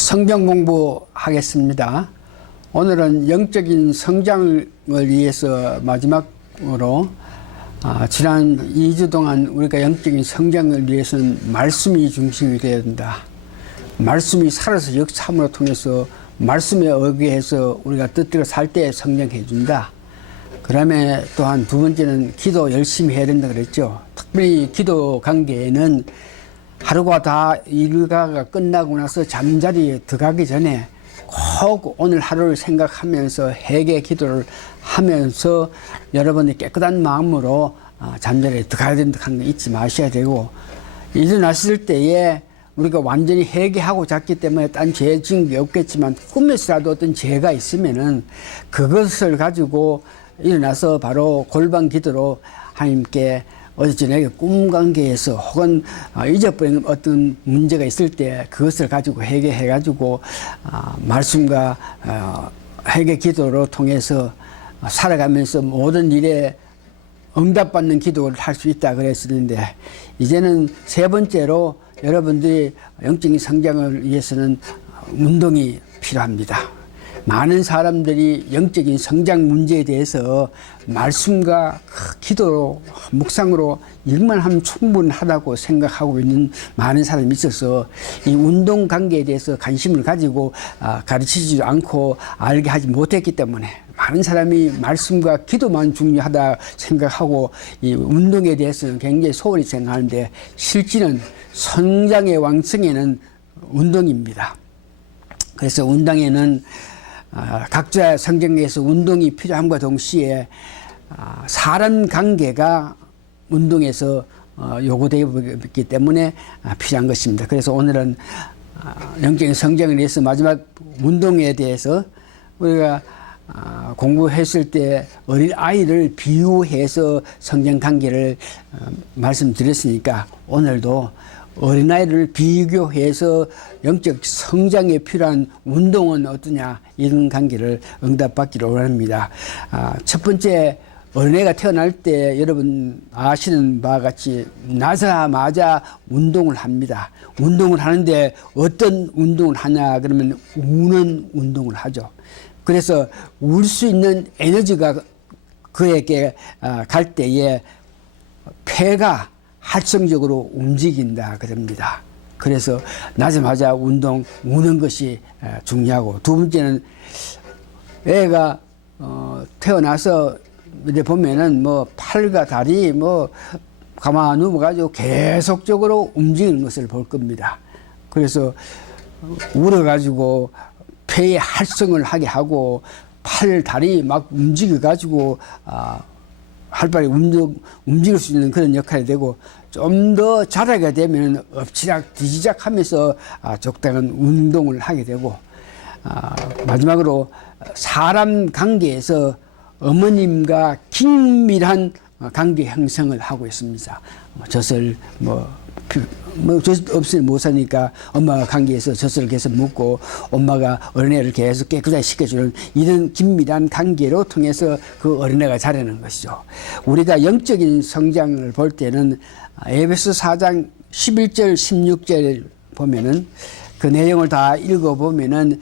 성경 공부하겠습니다. 오늘은 영적인 성장을 위해서 마지막으로 지난 2주 동안 우리가 영적인 성장을 위해서는 말씀이 중심이 되어야 된다. 말씀이 살아서 역사함으로 통해서 말씀에 의거해서 우리가 뜻대로 살 때 성장해 준다. 그다음에 또한 두 번째는 기도 열심히 해야 된다 그랬죠. 특별히 기도 관계에는 하루가 다 일과가 끝나고 나서 잠자리에 들어가기 전에 꼭 오늘 하루를 생각하면서 회개 기도를 하면서 여러분이 깨끗한 마음으로 잠자리에 들어가야 된다는 거 잊지 마셔야 되고, 일어났을 때에 우리가 완전히 회개하고 잤기 때문에 딴 죄 지은 게 없겠지만 꿈에서라도 어떤 죄가 있으면은 그것을 가지고 일어나서 바로 골방 기도로 하나님께 어제 저녁에 꿈 관계에서 혹은 잊어버린 어떤 문제가 있을 때 그것을 가지고 회개해 가지고 말씀과 회개 기도로 통해서 살아가면서 모든 일에 응답받는 기도를 할 수 있다 그랬었는데, 이제는 세 번째로 여러분들이 영적인 성장을 위해서는 운동이 필요합니다. 많은 사람들이 영적인 성장 문제에 대해서 말씀과 기도로 묵상으로 일만 하면 충분하다고 생각하고 있는 많은 사람이 있어서 이 운동 관계에 대해서 관심을 가지고 가르치지 않고 알게 하지 못했기 때문에 많은 사람이 말씀과 기도만 중요하다 생각하고 이 운동에 대해서는 굉장히 소홀히 생각하는데, 실질은 성장의 왕성에는 운동입니다. 그래서 운동에는 각자 성경에서 운동이 필요함과 동시에 사람 관계가 운동에서 요구되어 있기 때문에 필요한 것입니다. 그래서 오늘은 영적인 성장을 위해서 마지막 운동에 대해서 우리가 공부했을 때 어린 아이를 비유해서 성장 관계를 말씀드렸으니까 오늘도 어린아이를 비교해서 영적 성장에 필요한 운동은 어떠냐, 이런 관계를 응답받기를 원합니다. 첫 번째, 어린애가 태어날 때 여러분 아시는 바와 같이 나자마자 운동을 합니다. 운동을 하는데 어떤 운동을 하냐 그러면 우는 운동을 하죠. 그래서 울 수 있는 에너지가 그에게 갈 때에 폐가 활성적으로 움직인다 그럽니다. 그래서 나자마자 우는 것이 중요하고, 두 번째는 애가 태어나서 이제 보면은 뭐 팔과 다리 가만히 누워가지고 계속적으로 움직이는 것을 볼 겁니다. 그래서 울어가지고 폐의 활성을 하게 하고 팔, 다리 막 움직여가지고 활발히 움직일 수 있는 그런 역할이 되고, 좀 더 자라게 되면 엎치락 뒤지작 하면서 적당한 운동을 하게 되고, 마지막으로 사람 관계에서 어머님과 긴밀한 관계 형성을 하고 있습니다. 젖을 젖 없으면 못 사니까 엄마가 관계에서 젖을 계속 먹고 엄마가 어린애를 계속 깨끗하게 씻겨주는 이런 긴밀한 관계로 통해서 그 어린애가 자라는 것이죠. 우리가 영적인 성장을 볼 때는 에베소 4장 11절 16절 보면은 그 내용을 다 읽어보면은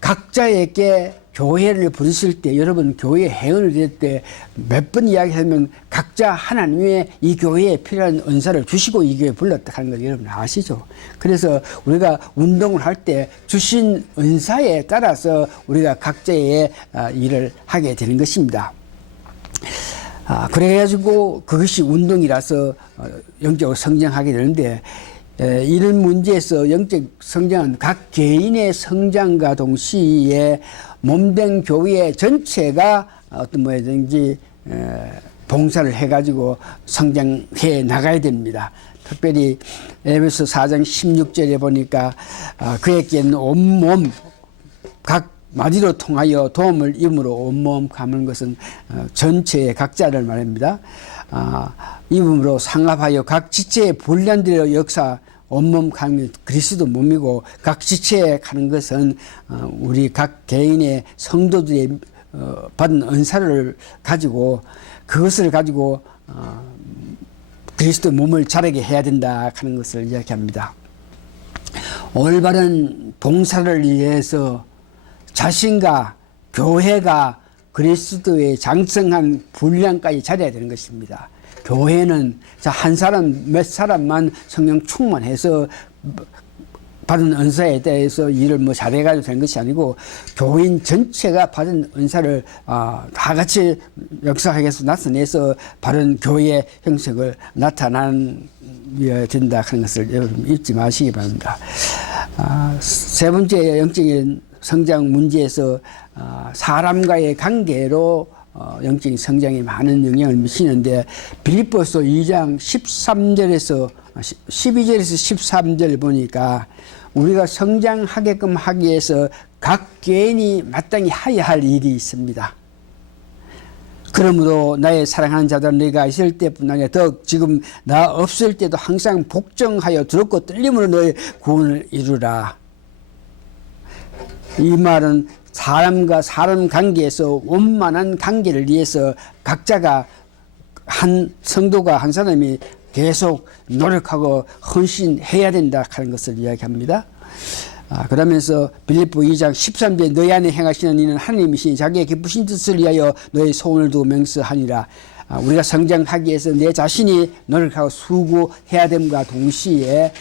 각자에게 교회를 부르실 때, 여러분 교회 회원을 될 때 몇 번 이야기하면 각자 하나님의 이 교회에 필요한 은사를 주시고 이 교회에 불렀다 하는 걸 여러분 아시죠? 그래서 우리가 운동을 할 때 주신 은사에 따라서 우리가 각자의 일을 하게 되는 것입니다. 그래가지고 그것이 운동이라서 영적으로 성장하게 되는데, 이런 문제에서 영적 성장은 각 개인의 성장과 동시에 몸된 교회 전체가 어떤 뭐든지 봉사를 해가지고 성장해 나가야 됩니다. 특별히 에베소 4장 16절에 보니까 그에게는 온몸 각 마디로 통하여 도움을 입음으로 온몸 감는 것은 전체의 각자를 말합니다. 입음으로 상합하여 각 지체의 분량대로 역사, 온몸 가는 그리스도 몸이고, 각 지체에 가는 것은 우리 각 개인의 성도들의 받은 은사를 가지고 그것을 가지고 그리스도 몸을 자라게 해야 된다 하는 것을 이야기합니다. 올바른 봉사를 위해서 자신과 교회가 그리스도의 장성한 분량까지 자라야 되는 것입니다. 교회는 한 사람 몇 사람만 성령 충만해서 받은 은사에 대해서 일을 잘해가지고 되는 것이 아니고 교인 전체가 받은 은사를 다 같이 역사하게서 나타내서 바른 교회 형식을 나타나야 된다 하는 것을 여러분 잊지 마시기 바랍니다. 세 번째 영적인 성장 문제에서 사람과의 관계로 영적인 성장에 많은 영향을 미치는데 빌립보서 2장 13절에서 12절에서 13절 보니까 우리가 성장하게끔 하기 위해서 각 개인이 마땅히 해야 할 일이 있습니다. 그러므로 나의 사랑하는 자들 너희가 있을 때뿐 아니라 더욱 지금 나 없을 때도 항상 복종하여 두렵고 떨림으로 너의 구원을 이루라. 이 말은 사람과 사람 관계에서 원만한 관계를 위해서 각자가 한 성도가 한 사람이 계속 노력하고 헌신해야 된다 하는 것을 이야기합니다. 그러면서 빌립보 2장 13절에 너희 안에 행하시는 이는 하나님이시니 자기의 기쁘신 뜻을 위하여 너희 소원을 두고 맹세하니라. 우리가 성장하기 위해서 내 자신이 노력하고 수고해야 됨과 동시에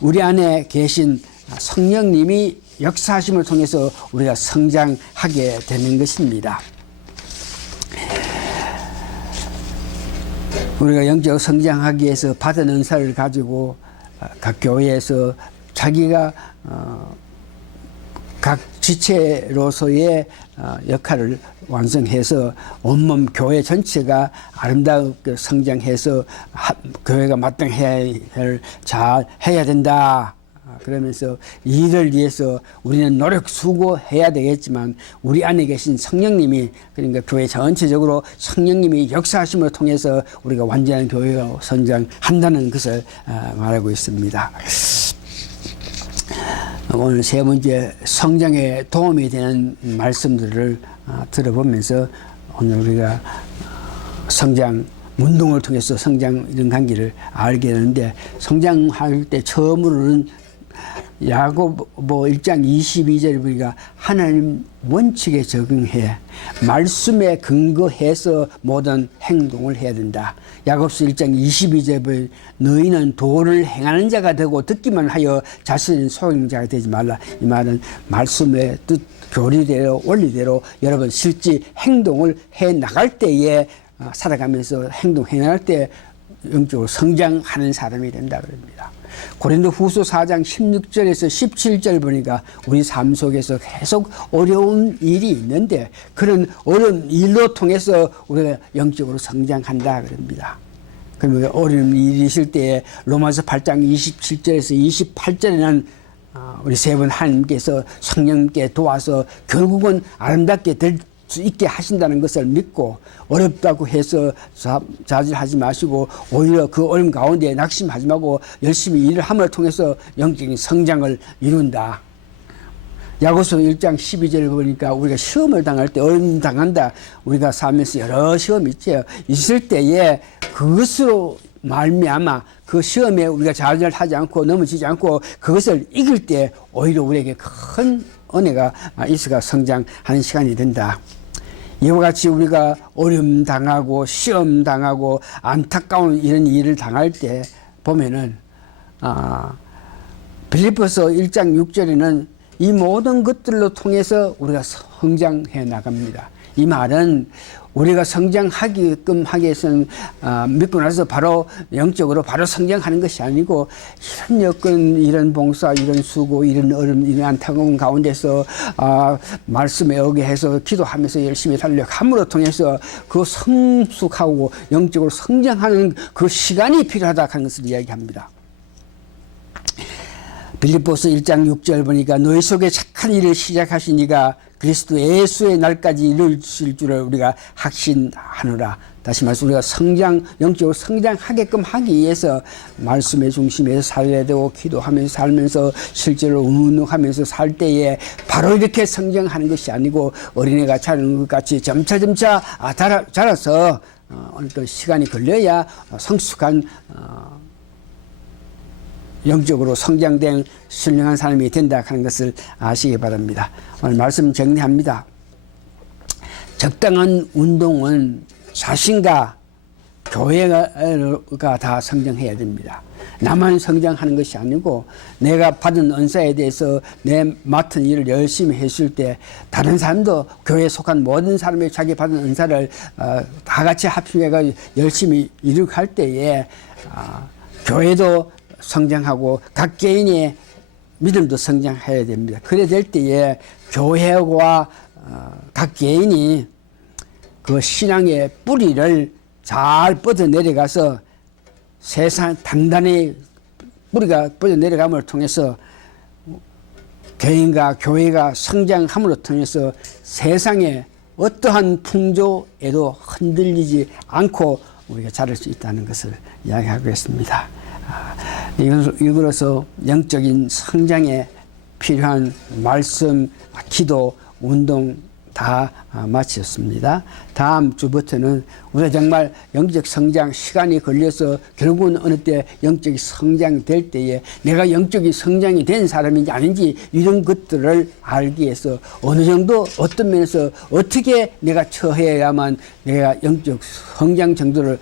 우리 안에 계신 성령님이 역사하심을 통해서 우리가 성장하게 되는 것입니다. 우리가 영적 성장하기 위해서 받은 은사를 가지고 각 교회에서 자기가 각 지체로서의 역할을 완성해서 온몸 교회 전체가 아름답게 성장해서 교회가 마땅히 해야 잘 해야 된다. 그러면서 이 일을 위해서 우리는 노력 수고해야 되겠지만 우리 안에 계신 성령님이 그러니까 교회 전체적으로 성령님이 역사하심을 통해서 우리가 완전한 교회가 성장한다는 것을 말하고 있습니다. 오늘 세 번째 성장에 도움이 되는 말씀들을 들어보면서 오늘 우리가 성장 운동을 통해서 성장 이런 관계를 알게 되는데 성장할 때 처음으로는 야고보 1장 22절에 보니까 하나님 원칙에 적응해 말씀에 근거해서 모든 행동을 해야 된다. 야고보서 1장 22절에 보니 너희는 도를 행하는 자가 되고 듣기만 하여 자신의 소용 자가 되지 말라. 이 말은 말씀의 뜻 교리대로 원리대로 여러분 실제 행동을 해 나갈 때에 살아가면서 행동해 나갈 때 영적으로 성장하는 사람이 된다 그럽니다. 고린도 후서 4장 16절에서 17절 보니까 우리 삶 속에서 계속 어려운 일이 있는데 그런 어려운 일로 통해서 우리가 영적으로 성장한다 그럽니다. 그러면 어려운 일이 있을 때에 로마서 8장 27절에서 28절에는 우리 세 분 하나님께서 성령께 도와서 결국은 아름답게 될 수 있게 하신다는 것을 믿고 어렵다고 해서 좌절하지 마시고 오히려 그 어려움 가운데 낙심하지 말고 열심히 일을 함을 통해서 영적인 성장을 이룬다. 야고보서 1장 12절을 보니까 우리가 시험을 당할 때 어려움 당한다. 우리가 살면서 여러 시험이 있죠. 있을 때에 그것으로 말미암아 그 시험에 우리가 좌절하지 않고 넘어지지 않고 그것을 이길 때 오히려 우리에게 큰 은혜가 있어가 성장하는 시간이 된다. 이와 같이 우리가 어려움 당하고 시험 당하고 안타까운 이런 일을 당할 때 보면은 빌립보서 1장 6절에는 이 모든 것들로 통해서 우리가 성장해 나갑니다. 이 말은 우리가 성장하게끔 하기 위해서는 믿고 나서 바로 영적으로 바로 성장하는 것이 아니고 이런 여건, 이런 봉사, 이런 수고, 이런 어려움, 이런 안타까운 가운데서 말씀에 의해서 기도하면서 열심히 달려감으로 통해서 그 성숙하고 영적으로 성장하는 그 시간이 필요하다 하는 것을 이야기합니다. 빌립보서 1장 6절 보니까 너희 속에 착한 일을 시작하신 이가 그리스도 예수의 날까지 이루실 줄을 우리가 확신하노라. 다시 말해서 우리가 영적으로 성장하게끔 하기 위해서 말씀의 중심에서 살아야 되고 기도하면서 살면서 실제로 운동하면서 살 때에 바로 이렇게 성장하는 것이 아니고 어린애가 자라는 것 같이 점차점차 자라서 어느 시간이 걸려야 성숙한 영적으로 성장된 훌륭한 사람이 된다 하는 것을 아시기 바랍니다. 오늘 말씀 정리합니다. 적당한 운동은 자신과 교회가 다 성장해야 됩니다. 나만 성장하는 것이 아니고 내가 받은 은사에 대해서 내 맡은 일을 열심히 했을 때 다른 사람도 교회에 속한 모든 사람이 자기 받은 은사를 다 같이 합심해가 열심히 이룩할 때에 교회도 성장하고 각 개인의 믿음도 성장해야 됩니다. 그래 될 때에 교회와 각 개인이 그 신앙의 뿌리를 잘 뻗어 내려가서 세상 단단히 뿌리가 뻗어 내려감을 통해서 개인과 교회가 성장함으로 통해서 세상의 어떠한 풍조에도 흔들리지 않고 우리가 자랄 수 있다는 것을 이야기하고 있습니다. 이것으로서 영적인 성장에 필요한 말씀, 기도, 운동 다 마쳤습니다. 다음 주부터는 우리가 정말 영적 성장 시간이 걸려서 결국은 어느 때 영적인 성장이 될 때에 내가 영적인 성장이 된 사람인지 아닌지 이런 것들을 알기 위해서 어느 정도 어떤 면에서 어떻게 내가 처해야만 내가 영적 성장 정도를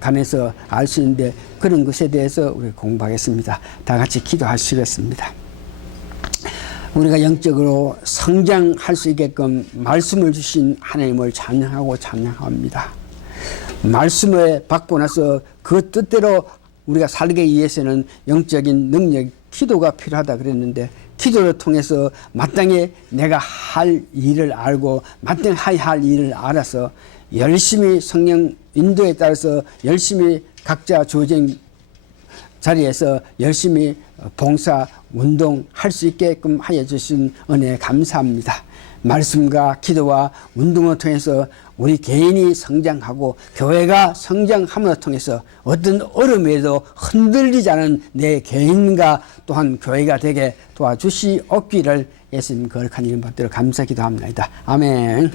관해서 알 수 있는데 그런 것에 대해서 우리 공부하겠습니다. 다 같이 기도하시겠습니다. 우리가 영적으로 성장할 수 있게끔 말씀을 주신 하나님을 찬양하고 찬양합니다. 말씀을 받고 나서 그 뜻대로 우리가 살기 위해서는 영적인 능력, 기도가 필요하다 그랬는데 기도를 통해서 마땅히 내가 할 일을 알고 마땅히 할 일을 알아서 열심히 성령 인도에 따라서 열심히 각자 주어진 자리에서 열심히 봉사, 운동할 수 있게끔 하여 주신 은혜에 감사합니다. 말씀과 기도와 운동을 통해서 우리 개인이 성장하고 교회가 성장함을 통해서 어떤 어려움에도 흔들리지 않은 내 개인과 또한 교회가 되게 도와주시옵기를 예수님 거룩한 이름 받들어 감사 기도합니다. 아멘.